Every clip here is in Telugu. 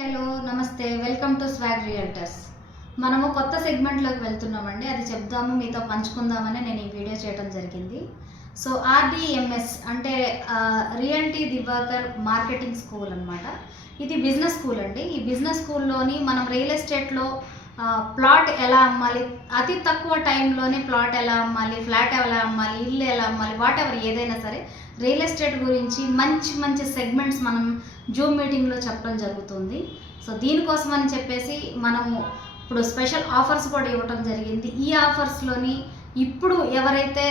హలో నమస్తే వెల్కమ్ టు స్వాగ్ రియల్టర్స్. మనము కొత్త సెగ్మెంట్లోకి వెళ్తున్నామండి. అది చెప్దాము, మీతో పంచుకుందామని నేను ఈ వీడియో చేయడం జరిగింది. సో ఆర్డిఎంఎస్ అంటే రియల్టీ దివాకర్ మార్కెటింగ్ స్కూల్ అనమాట. ఇది బిజినెస్ స్కూల్ అండి. ఈ బిజినెస్ స్కూల్లోని మనం రియల్ ఎస్టేట్లో ప్లాట్ ఎలా అమ్మాలి, అతి తక్కువ టైంలోనే ప్లాట్ ఎలా అమ్మాలి, ఫ్లాట్ ఎలా అమ్మాలి, ఇల్లు ఎలా అమ్మాలి, వాట్ ఎవర్ ఏదైనా సరే రియల్ ఎస్టేట్ గురించి మంచి మంచి సెగ్మెంట్స్ మనం జూమ్ మీటింగ్లో చెప్పడం జరుగుతుంది. సో దీనికోసం అని చెప్పేసి మనము ఇప్పుడు స్పెషల్ ఆఫర్స్ కూడా ఇవ్వటం జరిగింది. ఈ ఆఫర్స్లోని ఇప్పుడు ఎవరైతే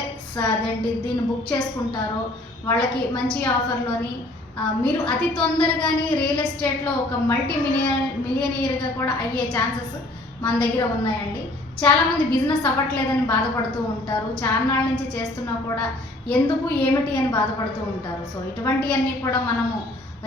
దీన్ని బుక్ చేసుకుంటారో వాళ్ళకి మంచి ఆఫర్లోని మీరు అతి తొందరగానే రియల్ ఎస్టేట్లో ఒక మిలియనీర్గా కూడా అయ్యే ఛాన్సెస్ మన దగ్గర ఉన్నాయండి. చాలామంది బిజినెస్ అవ్వట్లేదని బాధపడుతూ ఉంటారు. చాన్నాళ్ళ నుంచి చేస్తున్నా కూడా ఎందుకు ఏమిటి అని బాధపడుతూ ఉంటారు. సో ఇటువంటివన్నీ కూడా మనము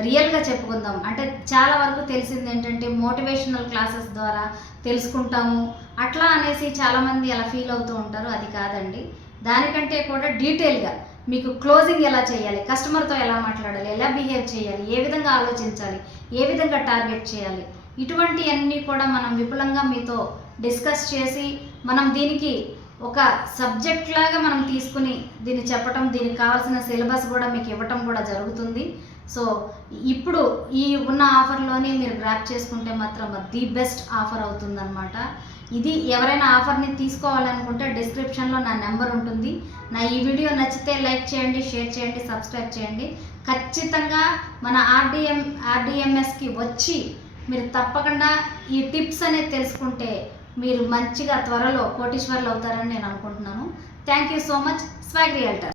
రియల్గా చెప్పుకుందాం. అంటే చాలా వరకు తెలిసింది ఏంటంటే మోటివేషనల్ క్లాసెస్ ద్వారా తెలుసుకుంటాము అట్లా అనేసి చాలామంది అలా ఫీల్ అవుతూ ఉంటారు. అది కాదండి. దానికంటే కూడా డీటెయిల్గా మీకు క్లోజింగ్ ఎలా చేయాలి, కస్టమర్తో ఎలా మాట్లాడాలి, ఎలా బిహేవ్ చేయాలి, ఏ విధంగా ఆలోచించాలి, ఏ విధంగా టార్గెట్ చేయాలి, ఇటువంటివన్నీ కూడా మనం విపులంగా మీతో డిస్కస్ చేసి మనం దీనికి ఒక సబ్జెక్ట్ లాగా మనం తీసుకుని దీన్ని చెప్పటం, దీనికి కావాల్సిన సిలబస్ కూడా మీకు ఇవ్వటం కూడా జరుగుతుంది. సో ఇప్పుడు ఈ ఉన్న ఆఫర్లోనే మీరు గ్రాప్ చేసుకుంటే మాత్రం ది బెస్ట్ ఆఫర్ అవుతుందన్నమాట. ఇది ఎవరైనా ఆఫర్ని తీసుకోవాలనుకుంటే డిస్క్రిప్షన్లో నా నెంబర్ ఉంటుంది. నా ఈ వీడియో నచ్చితే లైక్ చేయండి, షేర్ చేయండి, సబ్స్క్రైబ్ చేయండి. ఖచ్చితంగా మన ఆర్డిఎంఎస్కి వచ్చి మీరు తప్పకుండా ఈ టిప్స్ అనేది తెలుసుకుంటే మీరు మంచిగా త్వరలో కోటీశ్వర్లు అవుతారని నేను అనుకుంటున్నాను. Thank you so much. Swag realtor.